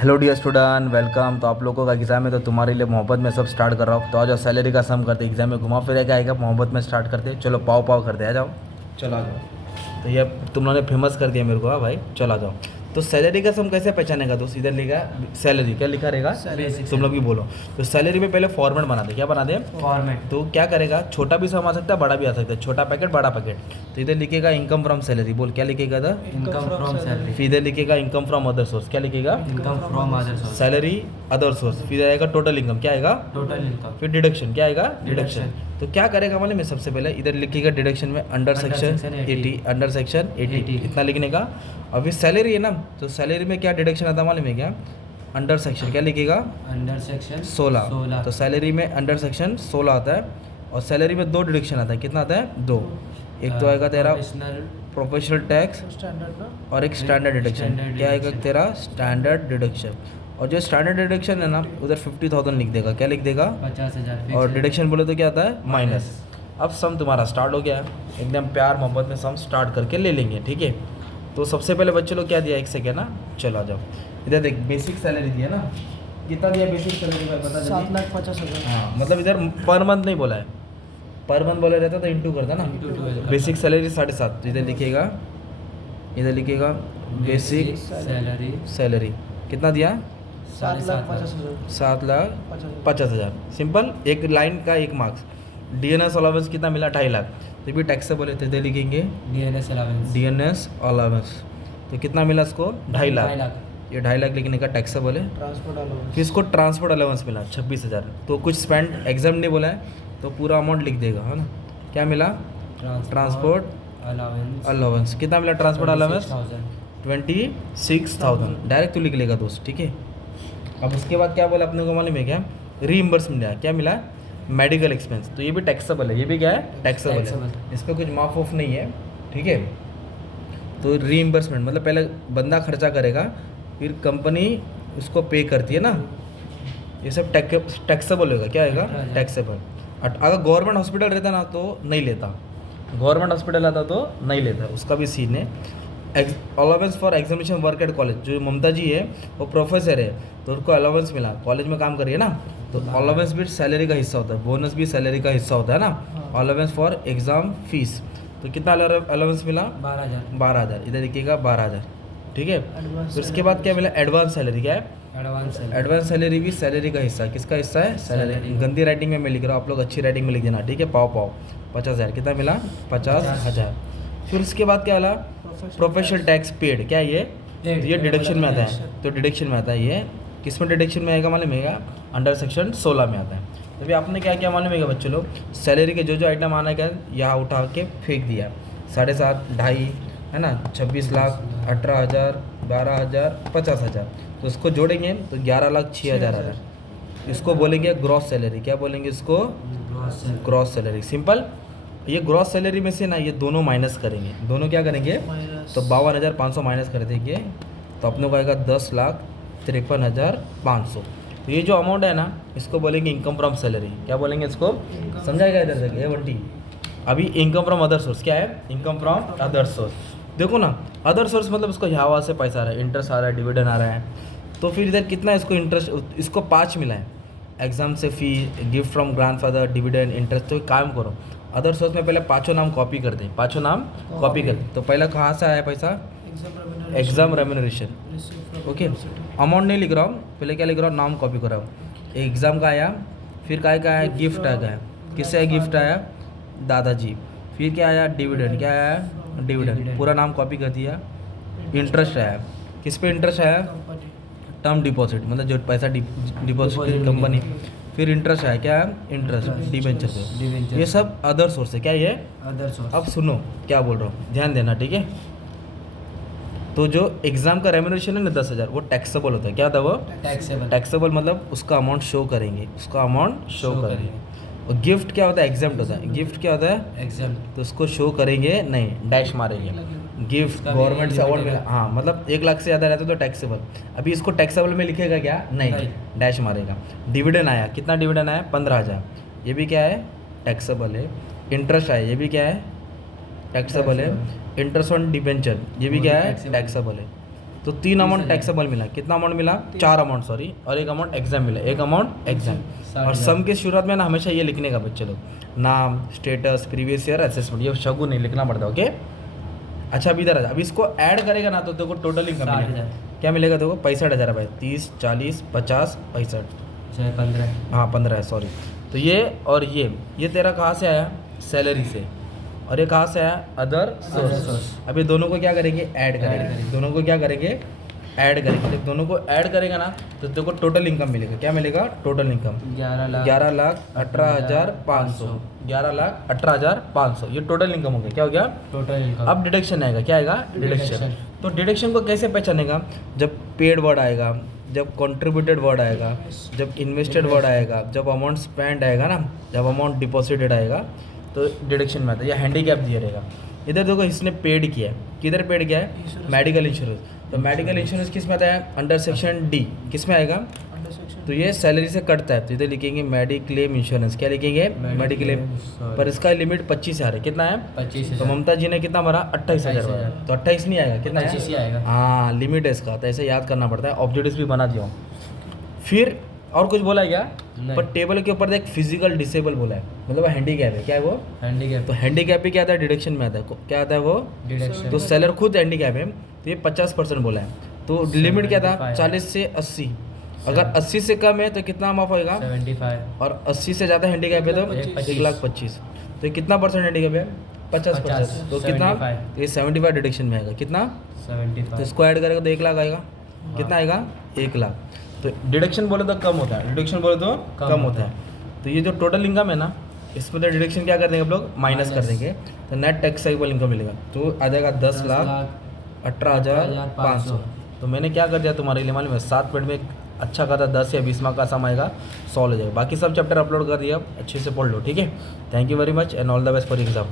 Hello dear student, welcome. तो आप लोगों का एग्ज़ाम है तो तुम्हारे लिए मोहब्बत में सब स्टार्ट कर रहा हूँ। तो आ जाओ, सैलरी का सम करते, एग्जाम में घुमा फिरा के आएगा, मोहब्बत में स्टार्ट करते। चलो पाव पाव करते, आ जाओ। चलो आ जाओ। तो ये तुम लोगों ने फेमस कर दिया मेरे को। हाँ भाई, चलो आ जाओ। तो सैलरी का सम कैसे पहचानेगा दोस्त? इधर लिखा सैलरी, क्या लिखा रहेगा? तुम लोग भी बोलो। तो सैलरी में पहले फॉर्मेट बना दे। क्या बना दे? फॉर्मेट। तो क्या करेगा, छोटा भी सम आ सकता है, बड़ा भी आ सकता है। छोटा पैकेट, बड़ा पैकेट। तो इधर लिखेगा इनकम फ्रॉम सैलरी। बोल, क्या लिखेगा इधर? Income from salary. फिर इधर लिखेगा इनकम फ्रॉम अदर सोर्स। क्या लिखेगा? Income from other source. Salary other source. फिर आएगा टोटल इनकम। क्या आएगा? Total income. फिर डिडक्शन। क्या आएगा? डिडक्शन। तो क्या करेगा मालूम है? सबसे पहले इधर लिखेगा डिडक्शन में अंडर सेक्शन 80, अंडर सेक्शन 80 इतना लिखने का। अभी सैलरी है ना, तो सैलरी में क्या डिडक्शन आता है मालूम है क्या? Under section. क्या लिखेगा? Under section 16। तो सैलरी में अंडर सेक्शन 16 आता है। और सैलरी में 2 डिडक्शन आता है। कितना आता है? 2। एक तो आएगा तेरा प्रोफेशनल टैक्स और एक स्टैंडर्ड डिडक्शन। क्या आएगा तेरा? Standard deduction. और जो स्टैंडर्ड डिडक्शन है ना, उधर 50,000 लिख देगा। क्या लिख देगा? 50,000। और डिडक्शन बोले तो क्या आता है? माइनस। अब सम तुम्हारा स्टार्ट हो गया है। एकदम प्यार मोहब्बत में सम स्टार्ट करके ले लेंगे, ठीक है। तो सबसे पहले बच्चे लोग क्या दिया, एक सेकेंड ना, चलो आ जाओ। इधर देख, बेसिक सैलरी दिया ना, कितना दिया बेसिक सैलरी का बता? 7,50,000। हाँ, मतलब इधर पर मंथ नहीं बोला है, पर मंथ बोला रहता तो इंटू करता ना। Basic salary 7.5। इधर लिखेगा, इधर लिखेगा बेसिक सैलरी। सैलरी कितना दिया? 7,50,000। 7,50,000। सिंपल, एक लाइन का एक मार्क्स। डीएनएस अलाउंस कितना मिला? 2.5 लाख। तो भी टैक्सेबल है, तो इधर लिखेंगे डीएनएस अलाउंस। DNS allowance. तो कितना मिला इसको? 2.5 लाख। 2.5 लाख। ये 2.5 लाख लिखने का टैक्सेबल है। Transport allowance. फिर इसको ट्रांसपोर्ट अलाउंस मिला 26,000। तो कुछ स्पेंड एग्जाम नहीं बोला है, तो पूरा अमाउंट लिख देगा, है ना। क्या मिला? Transport allowance. अलाउंस कितना मिला? Transport allowance 26,000। 26,000 डायरेक्ट तो लिख लेगा दोस्त, ठीक है। अब उसके बाद क्या बोला अपने को मालूम है क्या? रीइंबर्स मिला। क्या मिला? Medical expense. तो ये भी टैक्सेबल है, ये भी क्या है? टैक्सेबल है। Taxable। इस पर कुछ माफ ऑफ नहीं है, ठीक है। तो रीइंबर्समेंट मतलब पहले बंदा खर्चा करेगा, फिर कंपनी उसको पे करती है ना, ये सब टैक्सेबल होगा। क्या आएगा? टैक्सेबल। अगर गवर्नमेंट हॉस्पिटल रहता ना तो नहीं लेता, गवर्नमेंट हॉस्पिटल आता तो नहीं लेता, उसका भी सीन है। Allowance for examination work at college. जो ममता जी है वो प्रोफेसर है, तो उनको अलाउंस मिला, कॉलेज में काम करिए ना, तो अलाउंस भी सैलरी का हिस्सा होता है, बोनस भी सैलरी का हिस्सा होता है ना। अलाउंस फॉर एग्ज़ाम फीस, तो कितना अलाउंस मिला? 12,000। 12,000। इधर देखिएगा 12,000, ठीक है। फिर उसके बाद क्या मिला? Advance salary. क्या है? एडवांस सैलरी भी सैलरी का हिस्सा है। किसका हिस्सा है? सैलरी। गंदी राइटिंग में मैं लिख रहा हूँ, आप लोग अच्छी राइटिंग में लिख देना, ठीक है। पाव पाव 50,000। कितना मिला? 50,000। फिर उसके बाद क्या मिला? Professional tax paid. क्या है ये? ये डिडक्शन में आता है, तो डिडक्शन में आता है। ये किस में डिडक्शन में आएगा मालूम है? अंडर सेक्शन 16 में आता है। तो अभी आपने क्या क्या मालूम है बच्चों लोग? सैलरी के जो जो आइटम आना क्या यहाँ उठा के फेंक दिया। 7.5, 2.5 है ना, 26 लाख, 18,000, 12,000, 50,000। तो इसको जोड़ेंगे तो 11,06,000 आ रहा है। इसको बोलेंगे ग्रॉस सैलरी। क्या बोलेंगे इसको? Gross salary. सिंपल। ये ग्रॉस सैलरी में से ना ये दोनों माइनस करेंगे। दोनों क्या करेंगे? तो 52,500 माइनस कर देंगे, तो अपने को आएगा 10,53,500। तो ये जो अमाउंट है ना, इसको बोलेंगे इनकम फ्रॉम सैलरी। क्या बोलेंगे इसको? समझाएगा इधर से A1T। अभी इनकम फ्रॉम अदर सोर्स। क्या है? Income from other source. देखो ना, अदर सोर्स मतलब इसको यहाँ वहाँ से पैसा आ रहा है, इंटरेस्ट आ रहा है, डिविडेंड आ रहा है। तो फिर इधर कितना इसको इंटरेस्ट? इसको 5 मिला है। एग्जाम से fee, gift from grandfather, dividend, interest. तो काम करो, अदर सोर्स में पहले 5 नाम कॉपी कर दे, 5 नाम कॉपी कर दे। तो पहला कहाँ से आया पैसा? Exam remuneration, okay. अमाउंट नहीं लिख रहा हूँ, पहले क्या लिख रहा हूँ? नाम कॉपी कर रहा हूँ। एग्ज़ाम का आया, फिर काय का आया? गिफ्ट आ गया। किससे आया गिफ्ट? आया दादाजी। फिर क्या आया? डिविडेंड। क्या आया? डिविडेंड। पूरा नाम कॉपी कर दिया। इंटरेस्ट आया, किस पे इंटरेस्ट आया? टर्म डिपॉजिट, मतलब जो पैसा डिपॉजिट कंपनी। फिर इंटरेस्ट आया, क्या है? इंटरेस्ट डिबेंचर पे। ये सब अदर सोर्स है। क्या ये? Other source. अब सुनो क्या बोल रहा हूँ, ध्यान देना, ठीक है। तो जो एग्जाम का रेम्यूनरेशन है ना 10,000, वो टैक्सेबल होता है। क्या था वो? टैक्सेबल मतलब उसका अमाउंट शो करेंगे, उसका अमाउंट शो करेंगे। और गिफ्ट क्या होता है? एग्जाम्प्ट होता है। गिफ्ट क्या होता है? एग्जाम्प्ट। तो उसको शो करेंगे नहीं, डैश मारेंगे। गिफ्ट गवर्नमेंट से अवार्ड मिला, हाँ, मतलब 1 लाख से ज़्यादा रहता तो टैक्सेबल। अभी इसको टैक्सेबल में लिखेगा क्या? नहीं, डैश मारेगा। डिविडेंड आया, कितना डिविडेंड आया? 15,000। ये भी क्या है? टैक्सेबल है। इंटरेस्ट आया, ये भी क्या है? टैक्सेबल है। इंटरेस्ट ऑन डिबेंचर, ये भी क्या है? टैक्सेबल है। तो तो 3 अमाउंट टैक्सेबल मिला, कितना अमाउंट मिला, 4 अमाउंट सॉरी, और 1 अमाउंट एग्जाम मिला, 1 अमाउंट एग्जाम। और सम की शुरुआत में ना हमेशा ये लिखने का बच्चे लोग, नाम, स्टेटस, प्रीवियस ईयर, असेसमेंट, ये शगुन नहीं लिखना पड़ता, ओके। अच्छा अभी इधर आ जा, अभी इसको ऐड करेगा ना तो देखो टोटल इनकम मिलेगा, क्या मिलेगा देखो 65,000 भाई, 30, 40, 50, 65, 15 हाँ 15 है सॉरी। तो ये और ये तेरा कहाँ से आया, सैलरी से, और ये कहाँ से आया, अदर सोर्स। अभी दोनों को क्या करेंगे, ऐड करेंगे, दोनों को क्या करेंगे, ऐड करेंगे। जब दोनों को ऐड करेगा ना तो देखो टोटल इनकम मिलेगा, क्या मिलेगा, टोटल इनकम 11,18,500, 11,18,500, ये टोटल इनकम हो गया, क्या हो गया, टोटल इनकम। अब डिडक्शन आएगा, क्या आएगा, डिडक्शन। तो डिडक्शन को कैसे पहचानेगा, जब पेड वर्ड आएगा, जब कंट्रीब्यूटेड वर्ड आएगा, जब इन्वेस्टेड वर्ड आएगा, जब अमाउंट स्पेंड आएगा ना, जब अमाउंट डिपॉजिटेड आएगा तो डिडक्शन में आता है, या हैंडीकैप दिया रहेगा। इधर देखो इसने पेड किया है, किधर पेड किया है, मेडिकल इंश्योरेंस, तो मेडिकल इंश्योरेंस किस में आता है, अंडर सेक्शन डी, किस में आएगा, अंडर सेक्शन तो ये सैलरी से कटता है, तो इधर लिखेंगे मेडिक्लेम इंश्योरेंस, क्या लिखेंगे, मेडिक्लेम, पर इसका लिमिट 25 है, कितना है, 25। तो ममता जी ने कितना भरा, 28,000 भरा, तो 28 नहीं आएगा, कितना 25 ही आएगा। हाँ लिमिट है इसका, तो ऐसे याद करना पड़ता है, ऑब्जेक्टिव्स भी बना दिया हूँ। फिर और कुछ बोला है क्या, नहीं। पर टेबल के ऊपर एक फिजिकल डिसेबल बोला है, मतलब हैंडीकैप है, क्या है वो, हैंडीकैप तो हैंडीकैप भी क्या आता है, डिडक्शन में आता है, क्या आता है वो, डिडक्शन। तो सेलर खुद हैंडीकैप है, तो ये 50% बोला है, तो लिमिट क्या था, 75 40 से 80, अगर 80 से कम है तो कितना माफ होएगा, 75 और 80 से ज़्यादा हैंडीकैप है तो 1,25,000, तो ये कितना परसेंट हैंडीकैप है, 50%, तो कितना, 75 तो ये 75 डिडक्शन में आएगा, कितना, तो 75 इसको ऐड करेगा तो 1 लाख आएगा, कितना आएगा, 1 लाख। तो डिडक्शन बोले तो कम होता है, डिडक्शन बोले तो कम होता है। तो ये जो टोटल इनकम है ना, इसमें तो डिडक्शन क्या कर देंगे हम लोग, माइनस कर देंगे, तो नेट टैक्सेबल इनकम मिलेगा, तो आ जाएगा 10,18,500। तो मैंने क्या कर दिया तुम्हारे लिए मालूम है, 7 मिनट में एक अच्छा खासा 10 या 20 मार्क का सम आएगा, सॉल्व हो जाएगा। बाकी सब चैप्टर अपलोड कर दिया, अच्छे से पढ़ लो, ठीक है। Thank you very much and all the best for exam.